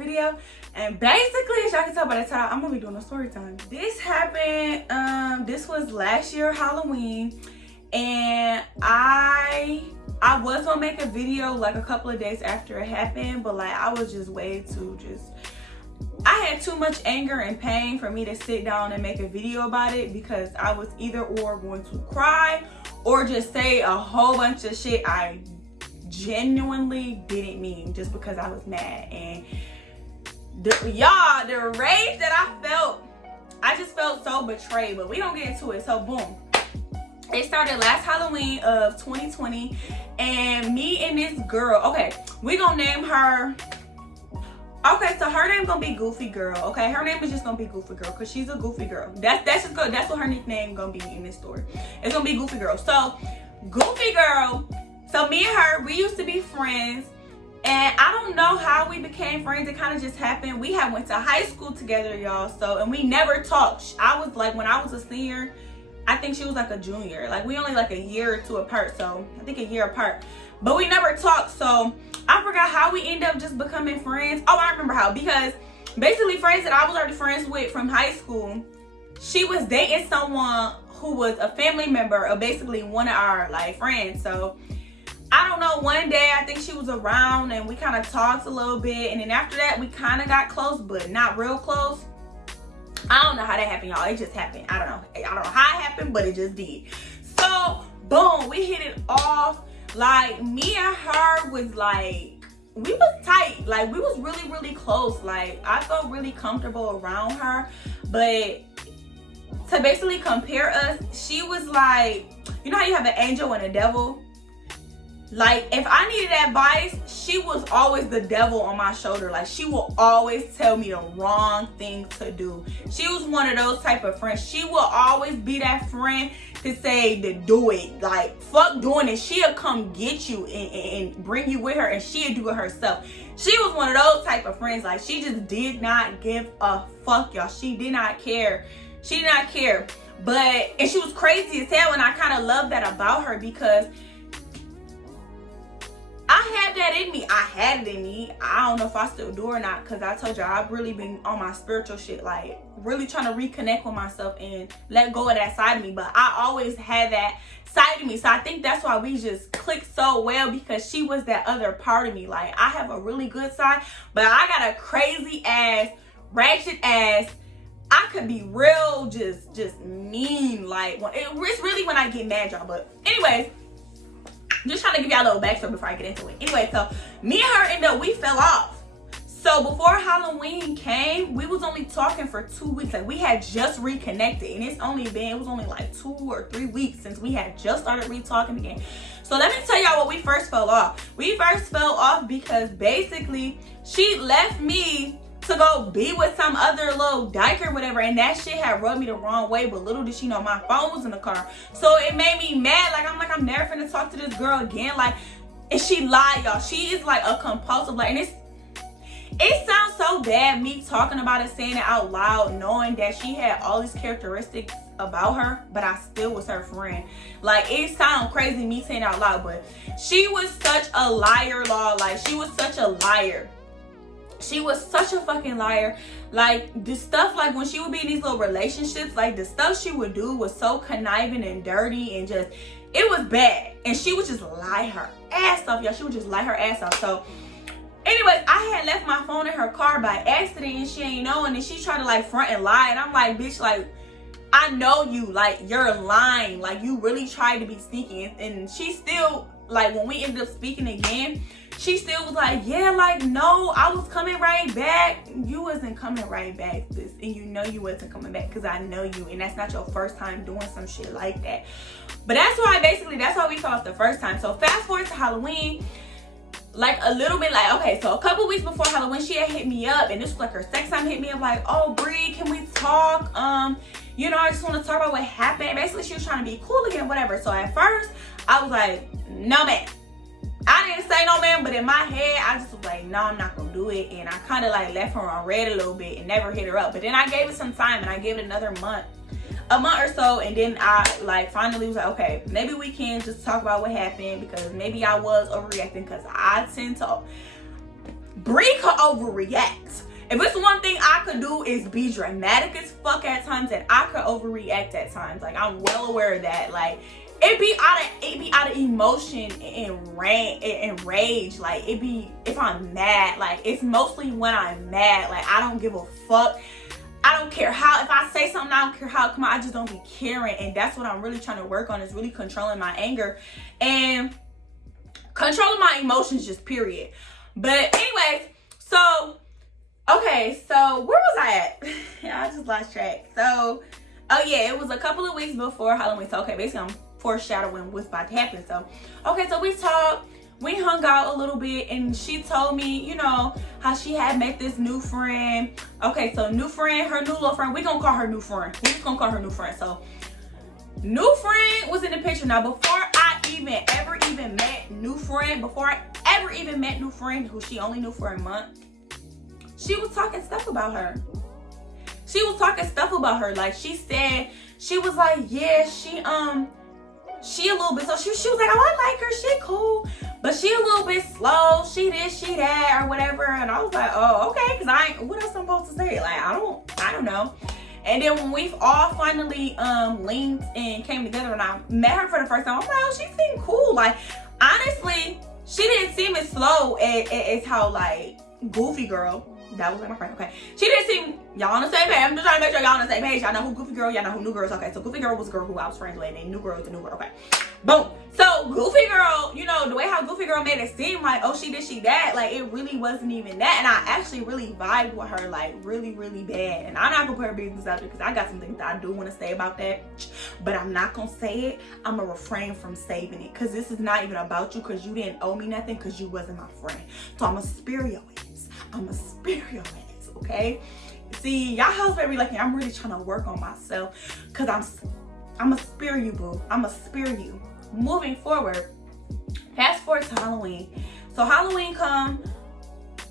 video. And basically, as y'all can tell by the title, I'm gonna be doing a story time. This happened, this was last year Halloween, and I was gonna make a video like a couple of days after it happened, but like I was just way too I had too much anger and pain for me to sit down and make a video about it, because I was either or going to cry or just say a whole bunch of shit I genuinely didn't mean just because I was mad. And the rage that I felt, I just felt so betrayed, but we don't get into it. So boom, it started last Halloween of 2020, and me and this girl, okay, we gonna name her, okay, so her name gonna be Goofy Girl, okay? Her name is just gonna be Goofy Girl, because she's a goofy girl. That's just good. That's what her nickname gonna be in this story. It's gonna be Goofy Girl. So Goofy Girl, so me and her, we used to be friends, and I don't know how we became friends. It kind of just happened. We had went to high school together, y'all, so, and we never talked. I was like, when I was a senior, I think she was like a junior. Like, we only like a year or two apart, so I think a year apart, but we never talked. So I forgot how we ended up just becoming friends. Oh, I remember how, because basically friends that I was already friends with from high school, she was dating someone who was a family member of basically one of our like friends. So I don't know, one day I think she was around and we kind of talked a little bit, and then after that we kind of got close, but not real close. I don't know how that happened, y'all. It just happened. I don't know how it happened, but it just did. So boom, we hit it off. Like, me and her was like, we was tight. Like, we was really, really close. Like, I felt really comfortable around her. But to basically compare us, she was like, you know how you have an angel and a devil? Like, if I needed advice, she was always the devil on my shoulder. Like, she will always tell me the wrong thing to do. She was one of those type of friends. She will always be that friend to say to do it. Like, fuck doing it. She'll come get you and bring you with her, and she'll do it herself. She was one of those type of friends. Like, she just did not give a fuck, y'all. She did not care. She did not care. But, and she was crazy as hell, and I kind of love that about her, because I had that in me. I had it in me. I don't know if I still do or not, because I told you I've really been on my spiritual shit, like really trying to reconnect with myself and let go of that side of me. But I always had that side of me. So I think that's why we just clicked so well, because she was that other part of me. Like, I have a really good side, but I got a crazy ass, ratchet ass. I could be real, just mean. Like, it's really when I get mad, y'all. But anyways, just trying to give y'all a little backstory before I get into it. Anyway, so me and her ended up, we fell off. So before Halloween came, we was only talking for 2 weeks. Like, we had just reconnected, and it was only like 2 or 3 weeks since we had just started re-talking again. So let me tell y'all what we first fell off. We first fell off because basically she left me to go be with some other little dyke or whatever, and that shit had rubbed me the wrong way. But little did she know my phone was in the car, so it made me mad. Like, I'm never finna talk to this girl again. Like, and she lied, y'all. She is like a compulsive, like, and it sounds so bad me talking about it, saying it out loud, knowing that she had all these characteristics about her, but I still was her friend. Like, it sounds crazy me saying it out loud, but she was such a liar, y'all. Like, she was such a liar. She was such a fucking liar. Like, the stuff, like when she would be in these little relationships, like the stuff she would do was so conniving and dirty, and just, it was bad. And she would just lie her ass off, y'all. She would just lie her ass off. So anyways, I had left my phone in her car by accident, and she ain't know, and then she tried to like front and lie, and I'm like, bitch, like, I know you, like, you're lying. Like, you really tried to be sneaky. And she still, like, when we ended up speaking again, she still was like, yeah, like, no, I was coming right back. You wasn't coming right back, sis. And you know you wasn't coming back, because I know you. And that's not your first time doing some shit like that. But that's why we fell off the first time. So fast forward to Halloween. Like, a little bit, like, okay, so a couple weeks before Halloween, she had hit me up, and this was like her second time hit me up, like, oh, Bree, can we talk? You know, I just want to talk about what happened. Basically, she was trying to be cool again, whatever. So at first, I was like, no, man. I didn't say no, man, but in my head, I just was like, no, I'm not gonna do it. And I kind of like left her on red a little bit and never hit her up. But then I gave it some time, and I gave it another month. A month or so, and then I like finally was like, okay, maybe we can just talk about what happened, because maybe I was overreacting, because I tend to Bree could overreact. If it's one thing I could do is be dramatic as fuck at times, and I could overreact at times. Like, I'm well aware of that. Like, it be out of emotion and rage. Like, it be if I'm mad. Like, it's mostly when I'm mad. Like, I don't give a fuck. I don't care how, if I say something, I don't care how it come out. I just don't be caring. And that's what I'm really trying to work on, is really controlling my anger and controlling my emotions, just period. But anyways, so okay, so where was I at? I just lost track. So, oh yeah, it was a couple of weeks before Halloween. So okay, basically I'm foreshadowing what's about to happen. So okay, so we talked, we hung out a little bit, and she told me, you know, how she had met this new friend. Okay, so new friend, her new little friend, we gonna call her new friend. We just gonna call her new friend. So new friend was in the picture. Now, before I ever met new friend, who she only knew for a month, she was talking stuff about her. Like, she said, she was like, yeah, she a little bit, so she was like, oh, I like her, she cool, but she a little bit slow, she this, she that, or whatever. And I was like, oh, okay, because what else I'm supposed to say? Like, I don't know. And then when we've all finally linked and came together, and I met her for the first time, I'm like, oh, she seemed cool. Like, honestly, she didn't seem as slow as how, like, Goofy Girl, that was like my friend, okay, she didn't seem, y'all on the same page. I'm just trying to make sure y'all on the same page. Y'all know who Goofy Girl, y'all know who New Girl is. Okay, so Goofy Girl was a girl who I was friends with, and New Girl is the new girl. Okay, boom. So Goofy Girl, you know, the way how Goofy Girl made it seem like, oh, she this, she that, like, it really wasn't even that. And I actually really vibed with her, like, really, really bad. And I'm not gonna put her business out there, because I got some things that I do want to say about that, but I'm not gonna say it. I'm gonna refrain from saving it, because this is not even about you, because you didn't owe me nothing, because you wasn't my friend. So I'm gonna spare your ass. Okay? See, y'all hoes better be lucky. I'm really trying to work on myself, because I'm a spare you, boo. I'm a spare you. Moving forward, fast forward to Halloween. So Halloween come,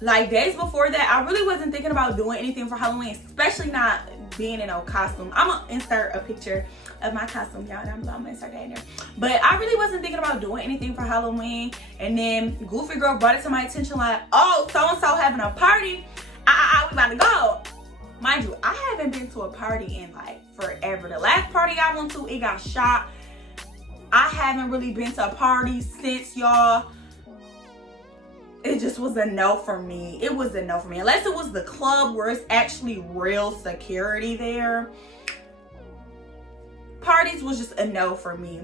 like, days before that, I really wasn't thinking about doing anything for Halloween, especially not being in a costume. I'm gonna insert a picture of my costume, y'all. I'm gonna insert that in there. But I really wasn't thinking about doing anything for Halloween. And then Goofy Girl brought it to my attention, like, oh, so-and-so having a party. We about to go. Mind you, I haven't been to a party in, like, forever. The last party I went to, it got shot. I haven't really been to a party since, y'all. It just was a no for me. It was a no for me. Unless it was the club where it's actually real security there. Parties was just a no for me.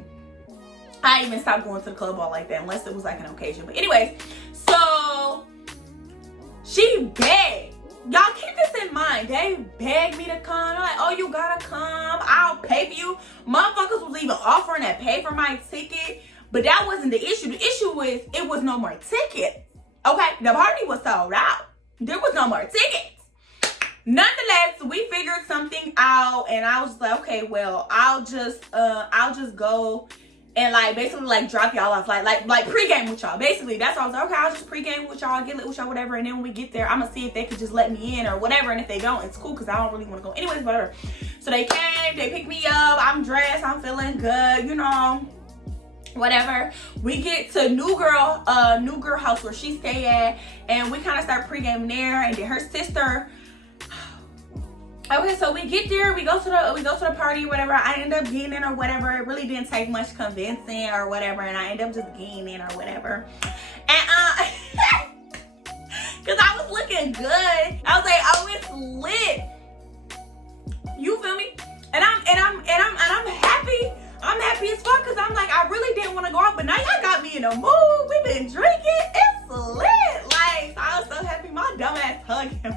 I even stopped going to the club all like that, unless it was like an occasion. But anyways, so she begged. Y'all keep this in mind. They begged me to come. They're like, oh, you gotta come. I'll pay for you. Motherfuckers was even offering to pay for my ticket. But that wasn't the issue. The issue was it was no more tickets. Okay, the party was sold out. There was no more tickets. Nonetheless, we figured something out, and I was like, okay, well, I'll just go and, like, basically, like, drop y'all off, like pregame with y'all. Basically, that's all. I was like, okay, I'll just pregame with y'all, get lit with y'all, whatever. And then when we get there, I'm gonna see if they could just let me in or whatever. And if they don't, it's cool, because I don't really want to go. Anyways, whatever. So they came, they picked me up. I'm dressed, I'm feeling good, you know, whatever. We get to New Girl house where she stay at, and we kind of start pregaming there. And then her sister. Okay, so we get there, we go to the party, whatever. I end up getting in or whatever. It really didn't take much convincing or whatever, and I end up just getting in or whatever. And because I was looking good, I was like, oh, it's lit. You feel me? And I'm happy. I'm happy as fuck, because I'm like, I really didn't want to go out, but now y'all got me in a mood. We've been drinking. It's lit. Like, I was so happy. My dumb ass hugged him.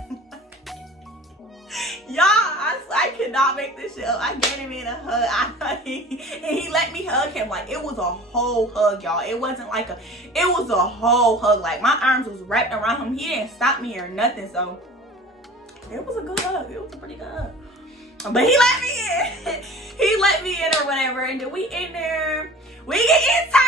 Y'all, I cannot make this shit up. I gave him in a hug. He let me hug him. Like, it was a whole hug, y'all. It wasn't like it was a whole hug. Like, my arms was wrapped around him. He didn't stop me or nothing. So, it was a good hug. It was a pretty good hug. But he let me in. He let me in or whatever. And then we in there. We get in turn.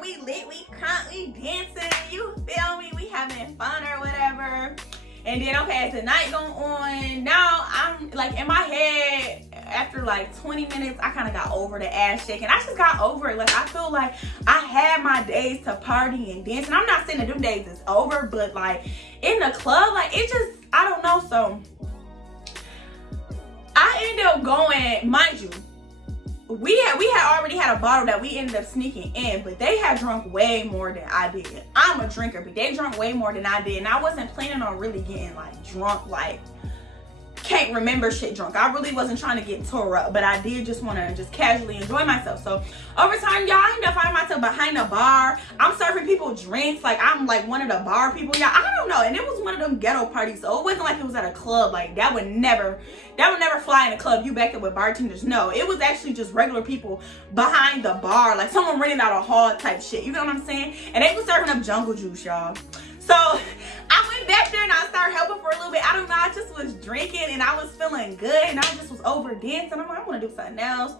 We lit, we crunk, we dancing. You feel me? We having fun or whatever. And then, okay, as the night going on, now I'm like in my head, after like 20 minutes, I kind of got over the ass shaking. I just got over it. Like, I feel like I had my days to party and dance. And I'm not saying that them days is over, but like in the club, like it just, I don't know. So I ended up going, mind you, we had already had a bottle that we ended up sneaking in, but they had drunk way more than I did. I'm a drinker, but they drunk way more than I did. And I wasn't planning on really getting like drunk, like can't remember shit drunk. I really wasn't trying to get tore up, but I did just want to just casually enjoy myself. So over time, y'all, I ended up finding myself behind a bar. I'm serving people drinks. Like, I'm like one of the bar people, y'all. I don't know. And it was one of them ghetto parties, so it wasn't like it was at a club. Like, that would never fly in a club. You backed up with bartenders. No, it was actually just regular people behind the bar, like someone renting out a hall type shit. You know what I'm saying? And they was serving up jungle juice, y'all. So I went back there and I started helping for a little bit. I don't know, I just was drinking and I was feeling good and I just was over dancing. I'm like, I want to do something else.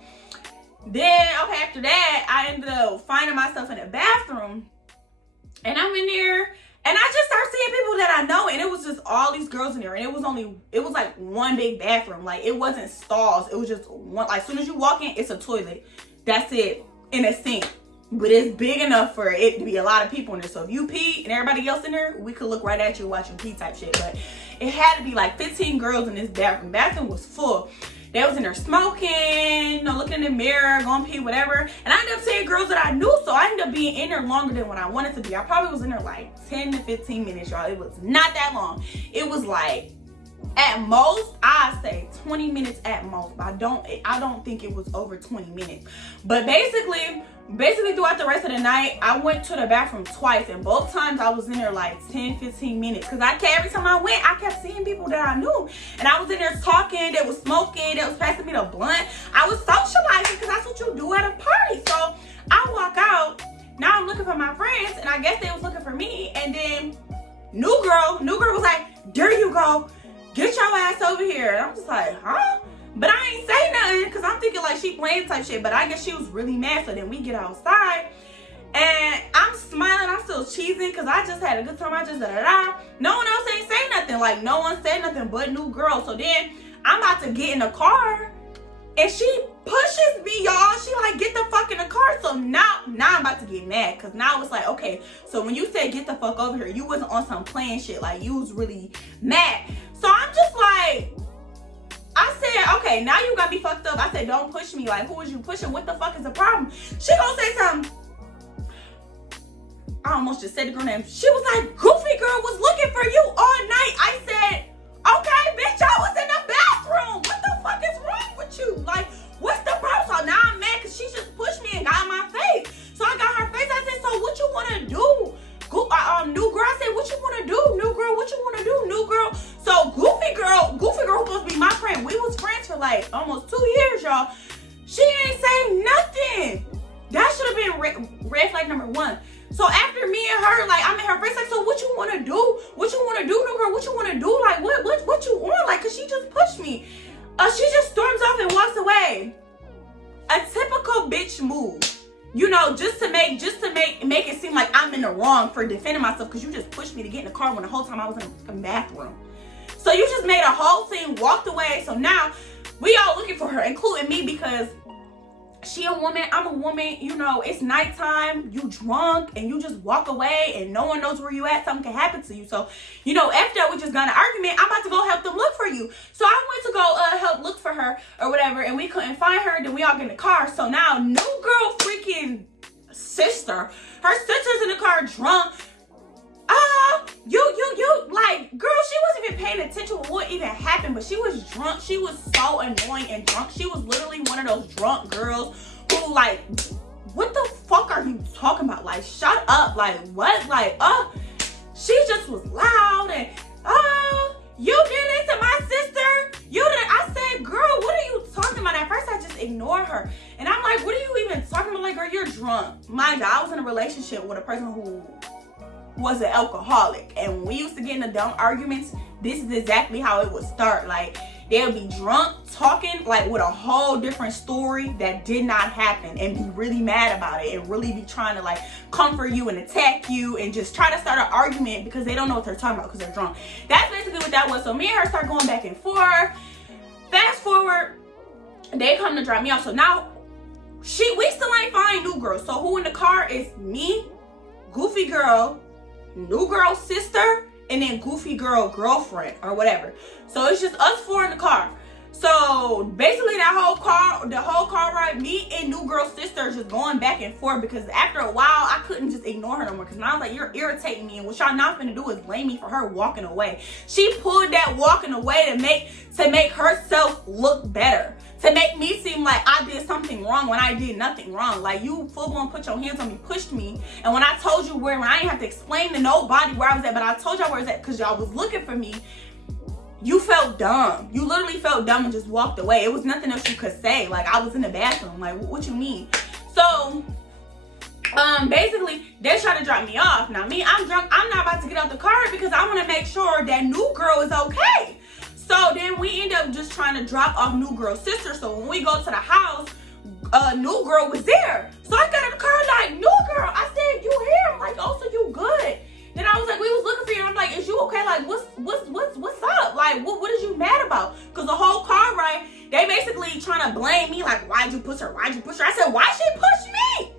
Then, okay, after that, I ended up finding myself in a bathroom and I'm in there and I just started seeing people that I know, and it was just all these girls in there, and it was like one big bathroom. Like, it wasn't stalls. It was just one, like, as soon as you walk in, it's a toilet. That's it. In a sink. But it's big enough for it to be a lot of people in there. So if you pee and everybody else in there, we could look right at you watching pee type shit. But it had to be like 15 girls in this bathroom. Bathroom was full. They was in there smoking, you know, looking in the mirror, going pee, whatever. And I ended up seeing girls that I knew, so I ended up being in there longer than what I wanted to be. I probably was in there like 10 to 15 minutes, y'all. It was not that long. It was like, at most, I'd say 20 minutes at most. But I don't think it was over 20 minutes. But basically throughout the rest of the night, I went to the bathroom twice, and both times I was in there like 10-15 minutes, because every time I went, I kept seeing people that I knew, and I was in there talking, they was smoking, they was passing me the blunt. I was socializing, because that's what you do at a party. So I walk out, now I'm looking for my friends, and I guess they was looking for me, and then new girl was like, there you go, get your ass over here. And I'm just like, huh? But I ain't say nothing, because I'm thinking like she playing type shit. But I guess she was really mad. So then we get outside and I'm smiling. I'm still cheesing because I just had a good time. I just da-da-da. No one else ain't say nothing. Like, no one said nothing but new girl. So then I'm about to get in the car and she pushes me, y'all. She like, get the fuck in the car. So now I'm about to get mad, because now it's like, okay, so when you said get the fuck over here, you wasn't on some playing shit. Like, you was really mad. So I'm just like, I said, okay, now you got me fucked up. I said, don't push me. Like, who is you pushing? What the fuck is the problem? She gonna say something. I almost just said the girl name. She was like, Goofy girl was looking for you all night. I said, okay, bitch, I was in the bathroom. What the fuck is wrong with you? Like, what's the problem? So now I'm mad because she just pushed me and got in my face. So I got her face. I said, so what you want to do? New girl, I said, what you want to do? New girl, what you want to do? New girl. So Goofy girl was supposed to be my friend. We was friends for like almost 2 years, y'all. She ain't say nothing. That should have been red flag number 1. So after me and her, like, I'm in her face, like, so what you want to do? What you want to do, new girl? What you want to do? Like, what you want? Like, cause she just pushed me. She just storms off and walks away. A typical bitch move. You know, just to make it seem like I'm in the wrong for defending myself, because you just pushed me to get in the car when the whole time I was in the bathroom. So you just made a whole scene, walked away. So now we all looking for her, including me, because she a woman, I'm a woman. You know, it's nighttime, you drunk, and you just walk away and no one knows where you at. Something can happen to you. So, you know, after we just got in an argument, I'm about to go help them look for you. So I went to go help look for her or whatever, and we couldn't find her. Then we all get in the car. So now new girl freaking sister, her sister's in the car drunk. You like, girl, she wasn't even paying attention to what even happened, but she was drunk. She was so annoying and drunk. She was literally one of those drunk girls who, like, what the fuck are you talking about? Like, shut up. Like, what? Like, she just was loud and, you did it to my sister. You did. I said, girl, what are you talking about? At first, I just ignored her. And I'm like, what are you even talking about? Like, girl, you're drunk. Mind you, I was in a relationship with a person who was an alcoholic, and when we used to get into dumb arguments, this is exactly how it would start. Like, they'll be drunk talking like with a whole different story that did not happen, and be really mad about it, and really be trying to like comfort you and attack you and just try to start an argument because they don't know what they're talking about because they're drunk. That's basically what that was. So me and her start going back and forth. Fast forward, they come to drop me off. So now we still ain't find new girl. So who in the car is me, goofy girl, new girl's sister, and then goofy girl girlfriend or whatever. So it's just us four in the car. So basically the whole car ride, me and new girl's sister is just going back and forth, because after a while I couldn't just ignore her no more, because now I was like, you're irritating me, and what y'all not gonna do is blame me for her walking away. She pulled that walking away to make herself look better, to make me seem like I did something wrong when I did nothing wrong. Like, you full blown put your hands on me, pushed me, and when I told you when I didn't have to explain to nobody where I was at, but I told y'all where I was at because y'all was looking for me, you felt dumb. You literally felt dumb and just walked away. It was nothing else you could say. Like, I was in the bathroom. Like, what you mean? So basically they try to drop me off. Now me, I'm drunk. I'm not about to get out the car because I want to make sure that new girl is okay. So then we end up just trying to drop off new girl's sister. So when we go to the house, new girl was there. So I got in the car like, new girl. I said, you here? I'm like, oh, so you good? Then I was like, we was looking for you. And I'm like, is you okay? Like, what's up? Like, what is you mad about? Because the whole car ride, they basically trying to blame me. Like, why'd you push her? Why'd you push her? I said, why she push me?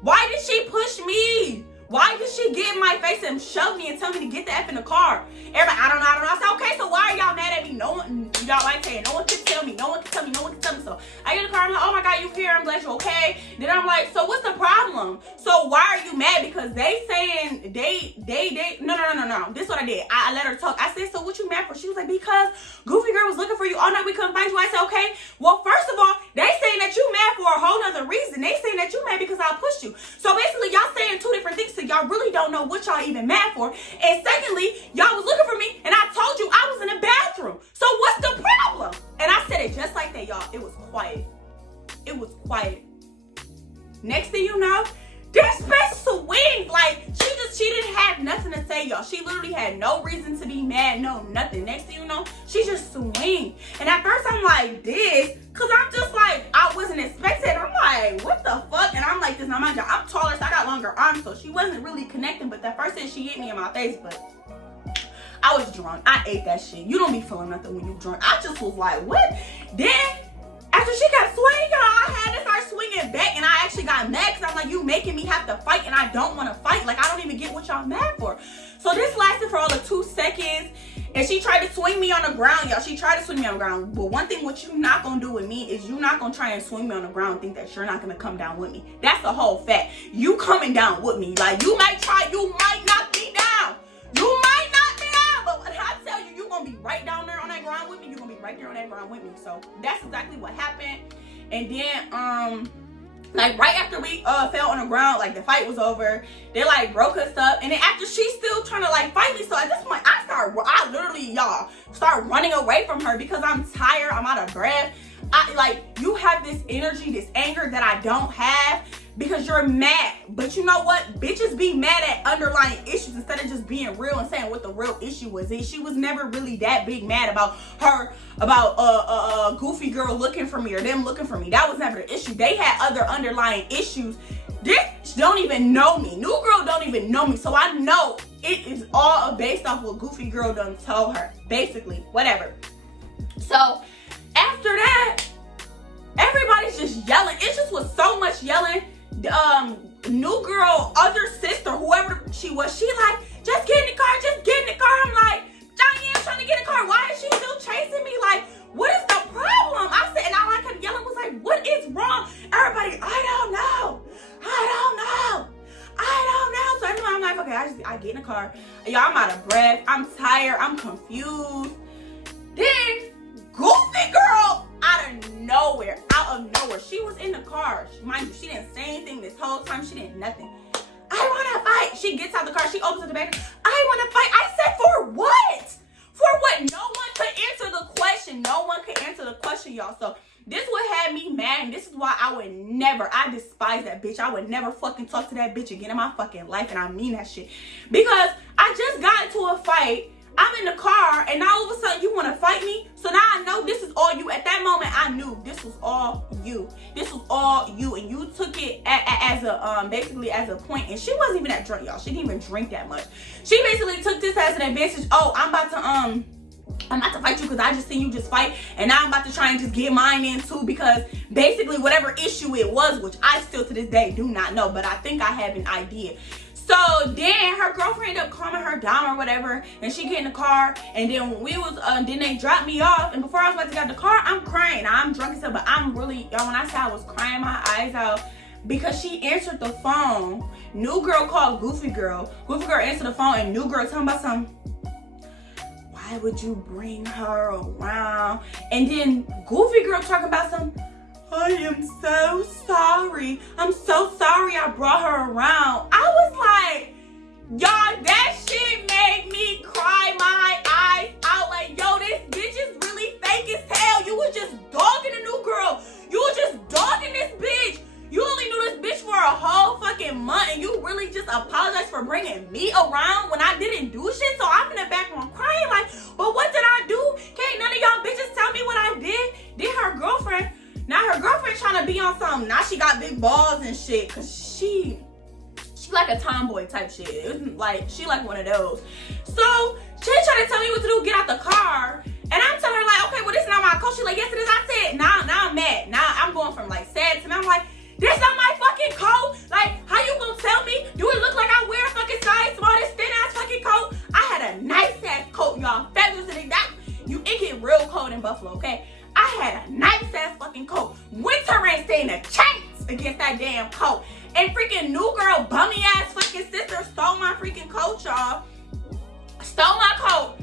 Why did she push me? Why did she get in my face and shove me and tell me to get the F in the car? Everybody, I don't know. I said, okay, so why are y'all mad at me? No one, y'all like saying, no one can tell me. No one can tell me. No one can tell me. So I get in the car. I'm like, oh my God, you here? I'm glad you're okay. Then I'm like, so what's the problem? So why are you mad? Because they saying no. This is what I did. I let her talk. I said, so what you mad for? She was like, because Goofy Girl was looking for you all night. We couldn't find you. I said, okay. Well, first of all, they saying that you mad for a whole nother reason. They saying that you mad because I pushed you. So basically, y'all saying two different things. So y'all really don't know what y'all even mad for. And secondly, y'all was looking for me, and I told you I was in the bathroom. So what's the problem? And I said it just like that, y'all. It was quiet. It was quiet. Next thing you know, this bitch swings. Like, she didn't have nothing to say, y'all. She literally had no reason to be mad, no nothing. Next thing you know, she just swing. And at first I'm like this, cause I'm just like, I wasn't expecting. I'm like, what the fuck? And I'm like, this not my job. I'm taller, so I got longer arms, so she wasn't really connecting. But the first thing, she hit me in my face, but I was drunk. I ate that shit. You don't be feeling nothing when you drunk. I just was like, what? Then after she got swinging, I had to start swinging back, and I actually got mad because I'm like, you making me have to fight, and I don't want to fight. Like, I don't even get what y'all mad for. So this lasted for all of 2 seconds, and she tried to swing me on the ground, y'all. She tried to swing me on the ground. But one thing what you not gonna do with me is you not gonna try and swing me on the ground and think that you're not gonna come down with me. That's the whole fact. You coming down with me. Like, you might knock me down. You might knock me down, but when I tell you, you're gonna be right down there on that ground with me. You're gonna be right there on that ground with me. So that's exactly what happened. And then like right after we fell on the ground, like the fight was over, they like broke us up. And then after she's still trying to like fight me, so at this point I literally, y'all, start running away from her because I'm tired, I'm out of breath. You have this energy, this anger that I don't have because you're mad. But you know what? Bitches be mad at underlying issues instead of just being real and saying what the real issue was. She was never really that big mad about Goofy Girl looking for me or them looking for me. That was never the issue. They had other underlying issues. This don't even know me. New girl don't even know me. So I know it is all based off what Goofy Girl done told her. Basically, whatever. So after that, everybody's just yelling. It just was so much yelling. New girl, other sister, whoever she was, she like, just get in the car, just get in the car. I'm like, Diane's trying to get in the car. Why is she still chasing me? Like, what is the problem? I said, and I kept yelling, was like, what is wrong? Everybody, I don't know. So everyone, I'm like, okay, I get in the car. Y'all, I'm out of breath. I'm tired. I'm confused. Then Goofy Girl, out of nowhere, she was in the car. Mind you, she didn't say anything this whole time. She didn't nothing. I want to fight. She gets out the car. She opens the back. I want to fight. I said, for what? For what? No one could answer the question. No one could answer the question, y'all. So this what had me mad, and this is why I despise that bitch. I would never fucking talk to that bitch again in my fucking life, and I mean that shit. Because I just got into a fight. I'm in the car, and now all of a sudden you want to fight me? So now I know this is all you. At that moment, I knew this was all you. This was all you, and you took it as a basically as a point. And she wasn't even that drunk, y'all. She didn't even drink that much. She basically took this as an advantage. Oh, I'm about to I'm about to fight you because I just seen you just fight, and now I'm about to try and just get mine in too, because basically whatever issue it was, which I still to this day do not know, but I think I have an idea. So then her girlfriend ended up calming her down or whatever, and she get in the car, and then then they dropped me off, and before I was about to get out the car, I'm crying. I'm drunk as hell, but I'm really, y'all, when I say I was crying my eyes out, because she answered the phone. New girl called Goofy Girl. Goofy Girl answered the phone, and New Girl talking about something. Why would you bring her around? And then Goofy Girl talking about something. I am so sorry. I'm so sorry I brought her around. I was like, y'all, that shit made me cry my eyes out. Like, yo, this bitch is really fake as hell. You was just dogging a new girl. You was just dogging this bitch. You only knew this bitch for a whole fucking month, and you really just apologized for bringing me around when I didn't do shit. So I'm in the background crying like, but what did I do? Can't none of y'all bitches tell me what I did? Then her girlfriend, now her girlfriend trying to be on something. Now she got big balls and shit, cause she like a tomboy type shit. It like, she like one of those. So she trying to tell me what to do, get out the car. And I'm telling her like, okay, well, this is not my coat. She like, yes, it is. I said, now I'm mad. Now I'm going from like sad to me. I'm like, this not my fucking coat. Like, how you gonna tell me? Do it look like I wear a fucking size small, this thin ass fucking coat? I had a nice ass coat, y'all. Feathers in it. It get real cold in Buffalo, okay? I had a nice ass fucking coat. Winter ain't staying a chance against that damn coat. And freaking New Girl bummy ass fucking sister stole my freaking coat, y'all. Stole my coat.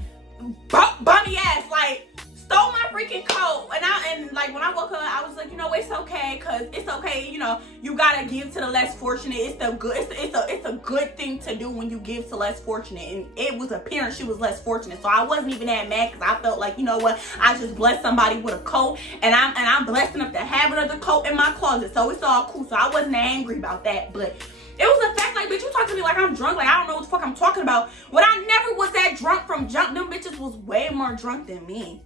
Bummy ass, like, stole my freaking coat. And like when I woke up, I was like, you know, it's okay, cause it's okay, you know, you gotta give to the less fortunate. It's a good thing to do when you give to less fortunate. And it was apparent she was less fortunate, so I wasn't even that mad, because I felt like, you know what, I just blessed somebody with a coat, and I'm blessed enough to have another coat in my closet, so it's all cool. So I wasn't angry about that, but it was a fact. Like, bitch, you talk to me like I'm drunk, like I don't know what the fuck I'm talking about. When I never was that drunk from junk, them bitches was way more drunk than me.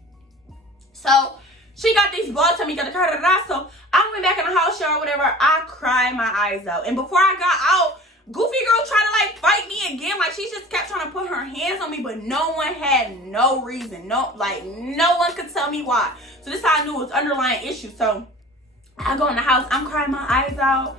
So she got these balls to me, so I went back in the house show or whatever. I cried my eyes out. And before I got out, Goofy Girl tried to like fight me again. Like, she just kept trying to put her hands on me, but no one had no reason. No one could tell me why. So this is how I knew it was underlying issue. So I go in the house, I'm crying my eyes out.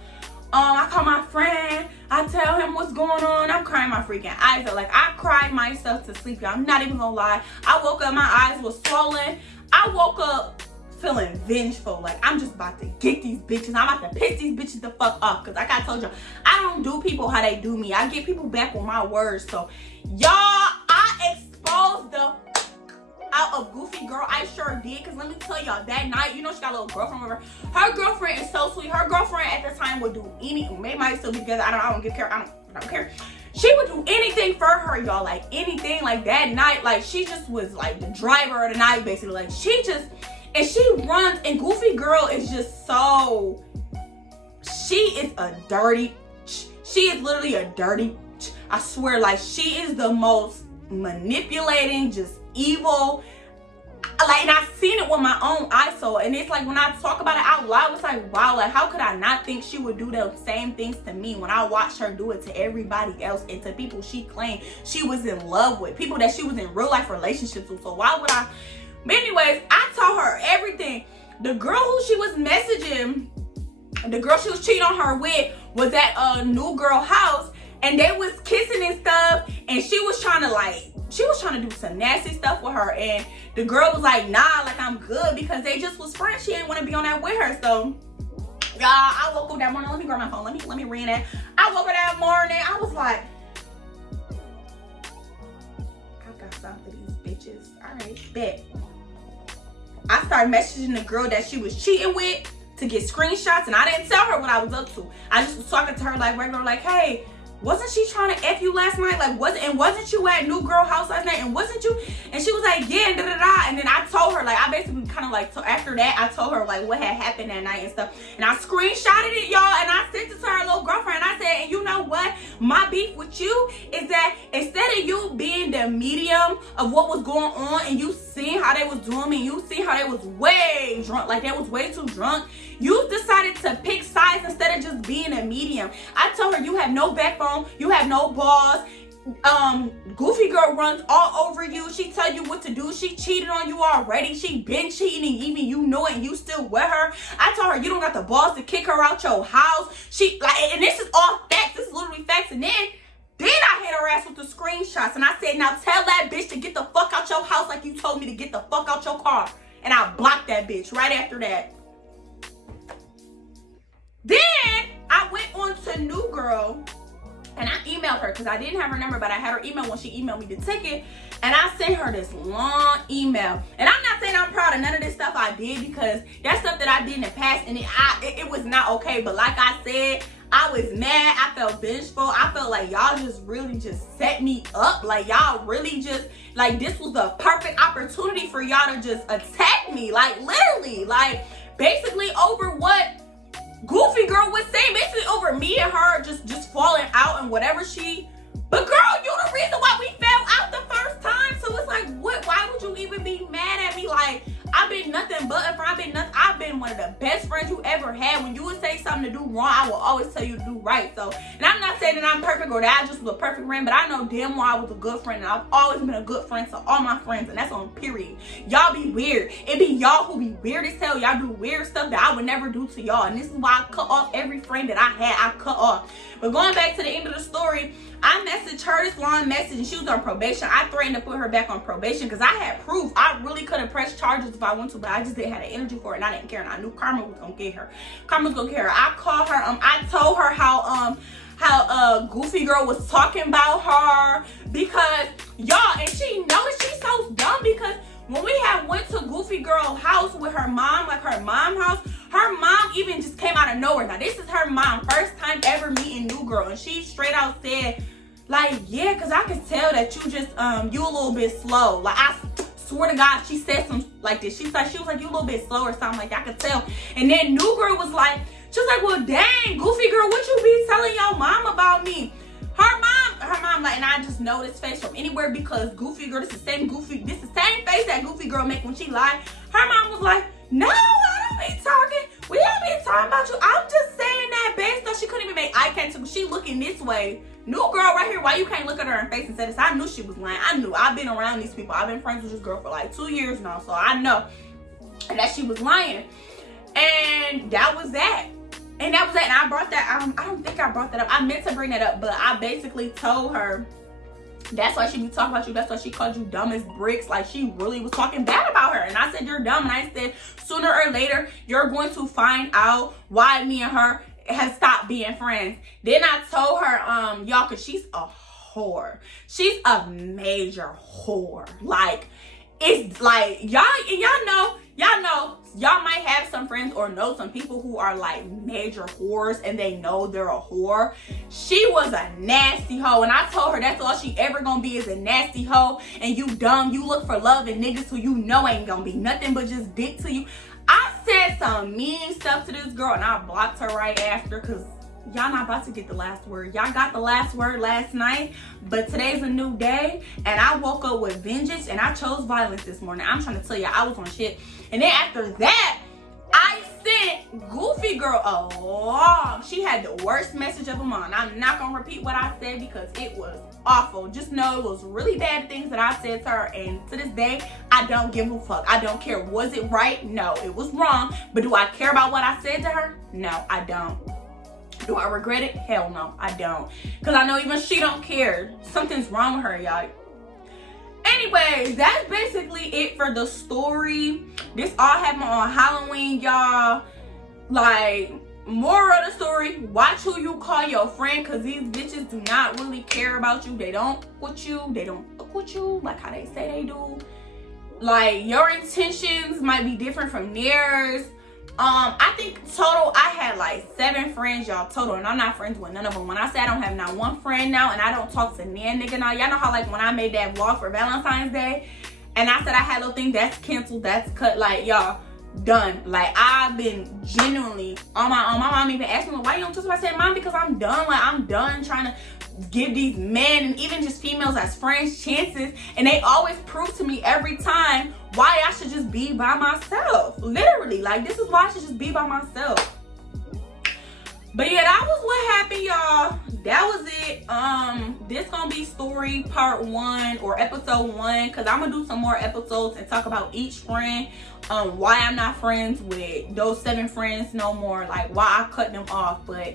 I call my friend, I tell him what's going on. I'm crying my freaking eyes out. Like, I cried myself to sleep, y'all. I'm not even gonna lie. I woke up, my eyes was swollen. I woke up feeling vengeful. Like, I'm just about to get these bitches. I'm about to piss these bitches the fuck off. Because like I told y'all, I don't do people how they do me. I get people back with my words. So, y'all, I exposed the out of Goofy Girl. I sure did. Because let me tell y'all, that night, you know, she got a little girlfriend with her. Her girlfriend is so sweet. Her girlfriend at the time would do anything. They might still be together. I don't care. She would do anything for her, y'all. Like, anything. Like, that night, like, she just was like the driver of the night, basically. Like, she just, and she runs, and Goofy Girl is just so, she is a dirty, she is literally a dirty, I swear. Like, she is the most manipulating, just evil. Like, and I've seen it with my own eyes. So, and it's like, when I talk about it out loud, it's like, wow, like, how could I not think she would do the same things to me when I watched her do it to everybody else and to people she claimed she was in love with, people that she was in real life relationships with. So why would I? But anyways, I told her everything. The girl who she was messaging, the girl she was cheating on her with, was at a New Girl house, and they was kissing and stuff, and she was trying to do some nasty stuff with her, and the girl was like, nah, like, I'm good, because they just was friends. She didn't want to be on that with her. So, y'all, I woke up that morning. Let me grab my phone. Let me read that. I woke up that morning. I was like, I got something for these bitches. All right, bet. I started messaging the girl that she was cheating with to get screenshots, and I didn't tell her what I was up to. I just was talking to her like regular, like, hey, wasn't she trying to F you last night? Like, wasn't you at New Girl house last night? And wasn't you? And she was like, yeah, da da da. And then I told her, like, I basically kind of like, so after that, I told her like what had happened that night and stuff. And I screenshotted it, y'all, and I sent it to her little girlfriend. And I said, and you know what? My beef with you is that instead of you being the medium of what was going on, and you seeing how they was doing me, you see how they was way drunk, like they was way too drunk, you decided to pick sides instead of just being a medium. I told her, you have no backbone, you have no balls, Goofy girl runs all over you. She tell you what to do. She cheated on you already. She been cheating and even you know it and you still with her. I told her you don't got the balls to kick her out your house. She like, and this is all facts. This is literally facts. And then I hit her ass with the screenshots and I said, now tell that bitch to get the fuck out your house like you told me to get the fuck out your car. And I blocked that bitch right after that. Then I went on to New Girl and I emailed her because I didn't have her number, but I had her email when she emailed me the ticket. And I sent her this long email. And I'm not saying I'm proud of none of this stuff I did because that's stuff that I did in the past and it was not okay. But like I said, I was mad. I felt vengeful. I felt like y'all just really just set me up. Like y'all really just, like this was the perfect opportunity for y'all to just attack me. Like literally, like basically over what Goofy girl was saying, basically over me and her just falling out and whatever she, but girl, you the reason why we fell out the first time. So it's like, what? Why would you even be mad at me? Like I've been nothing but a friend. I've been one of the best friends you ever had. When you would say something to do wrong, I will always tell you to do right. So, and I'm not saying that I'm perfect or that I just was a perfect friend, but I know damn well I was a good friend and I've always been a good friend to all my friends, and that's on period. Y'all be weird. It be y'all who be weird as hell. Y'all do weird stuff that I would never do to y'all, and this is why I cut off every friend that I had. I cut off. But going back to the end of the story, I messaged her this long message and she was on probation. I threatened to put her back on probation because I had proof. I really could have pressed charges if I want to, but I just didn't have the energy for it and I didn't care. And I knew Karma was gonna get her. Karma was gonna get her. I called her. I told her how Goofy girl was talking about her because y'all, and she knows she's so dumb because when we had went to Goofy girl house with her mom, like her mom house, her mom even just came out of nowhere. Now this is her mom, first time ever meeting New Girl, and she straight out said, like, yeah, cause I could tell that you just you a little bit slow. Like I swear to God, she said some like this. She was like you a little bit slow or something like that. I could tell. And then New Girl was like, she was like, well, dang, Goofy girl, what you be telling your mom about me? Her mom, like, and I just know this face from anywhere because Goofy girl, this is the same face that Goofy girl make when she lied. Her mom was like, no, I don't be talking. We don't be talking about you. I'm just saying that, bitch. So she couldn't even make eye contact. She looking this way. New girl right here, why you can't look at her in face and say this? I knew she was lying. I knew. I've been around these people. I've been friends with this girl for like 2 years now. So I know that she was lying. And that was that. And that was that. And I brought that, I don't think I brought that up. I meant to bring that up, but I basically told her that's why she be talking about you. That's why she called you dumb as bricks. Like she really was talking bad about her. And I said, you're dumb. And I said, sooner or later, you're going to find out why me and her have stopped being friends. Then I told her, y'all, cause she's a whore. She's a major whore. Like, it's like, y'all know, y'all might have some friends or know some people who are like major whores and they know they're a whore. She was a nasty hoe, and I told her that's all she ever gonna be is a nasty hoe. And you dumb, you look for love in niggas who you know ain't gonna be nothing but just dick to you. I said some mean stuff to this girl and I blocked her right after because y'all not about to get the last word. Y'all got the last word last night, but today's a new day and I woke up with vengeance and I chose violence this morning. I'm trying to tell you, I was on shit. And then after that, I sent Goofy girl a long, she had the worst message of them all. And I'm not gonna repeat what I said because it was awful. Just know it was really bad things that I said to her, and to this day, I don't give a fuck. I don't care. Was it right? No, it was wrong. But do I care about what I said to her? No, I don't. Do I regret it? Hell no, I don't. Because I know even she don't care. Something's wrong with her, y'all. Anyways, that's basically it for the story. This all happened on Halloween, y'all. Like, moral of the story, watch who you call your friend, because these bitches do not really care about you. They don't with you. They don't fuck with you like how they say they do. Like, your intentions might be different from theirs. I think total I had like 7 friends, y'all, total, and I'm not friends with none of them. When I say I don't have not one friend now and I don't talk to nan nigga now, y'all know how like when I made that vlog for Valentine's Day and I said I had a little thing that's canceled, that's cut, like y'all, done. Like I've been genuinely on my own. My mom even asked me, why you don't talk to me? I said, Mom, because I'm done. Like I'm done trying to give these men and even just females as friends chances, and they always prove to me every time why I should just be by myself. Literally, like this is why I should just be by myself. But yeah, that was what happened, y'all. That was it. This gonna be story part 1 or episode 1, because I'm gonna do some more episodes and talk about each friend, why I'm not friends with those 7 friends no more, like why I cut them off. But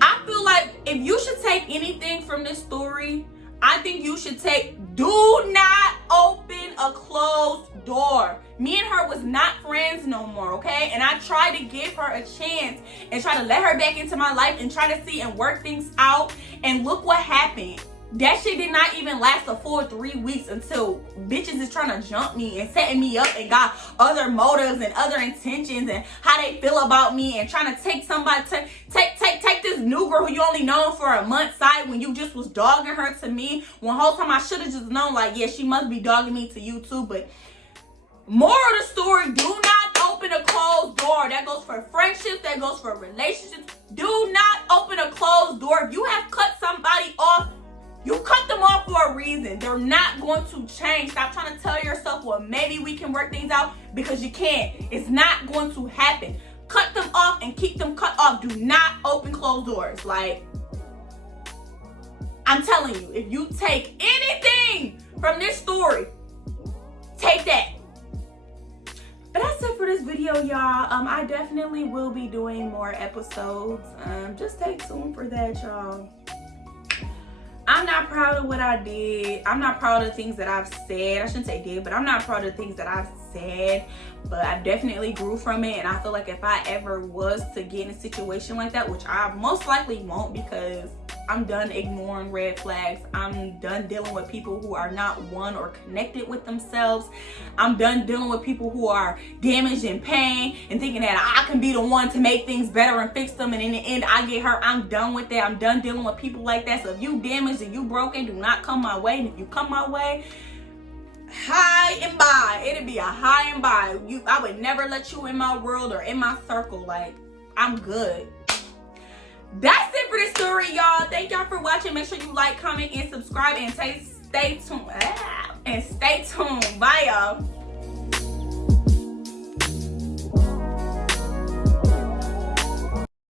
I feel like if you should take anything from this story, I think you should take, do not open a closed door. Me and her was not friends no more, okay? And I tried to give her a chance and try to let her back into my life and try to see and work things out. And look what happened. That shit did not even last a full 3 weeks until bitches is trying to jump me and setting me up and got other motives and other intentions and how they feel about me and trying to take somebody, take this new girl who you only known for a month side when you just was dogging her to me. When whole time I should have just known, like, yeah, she must be dogging me to you too. But moral of the story, do not open a closed door. That goes for friendships, that goes for relationships. Do not open a closed door. If you have cut somebody off, you cut them off for a reason. They're not going to change. Stop trying to tell yourself, well, maybe we can work things out, because you can't. It's not going to happen. Cut them off and keep them cut off. Do not open closed doors. Like, I'm telling you, if you take anything from this story, take that. But that's it for this video, y'all. I definitely will be doing more episodes. Just stay tuned for that, y'all. I'm not proud of what I did. I'm not proud of the things that I've said. I shouldn't say did, but I'm not proud of the things that I've said. But I definitely grew from it. And I feel like if I ever was to get in a situation like that, which I most likely won't, because I'm done ignoring red flags. I'm done dealing with people who are not one or connected with themselves. I'm done dealing with people who are damaged in pain and thinking that I can be the one to make things better and fix them, and in the end I get hurt. I'm done with that. I'm done dealing with people like that. So if you damaged and you broken, do not come my way. And if you come my way, high and by. It'll be a high and by. I would never let you in my world or in my circle. Like, I'm good. That's it for this story, y'all. Thank y'all for watching. Make sure you like, comment, and subscribe, and stay tuned. Bye, y'all.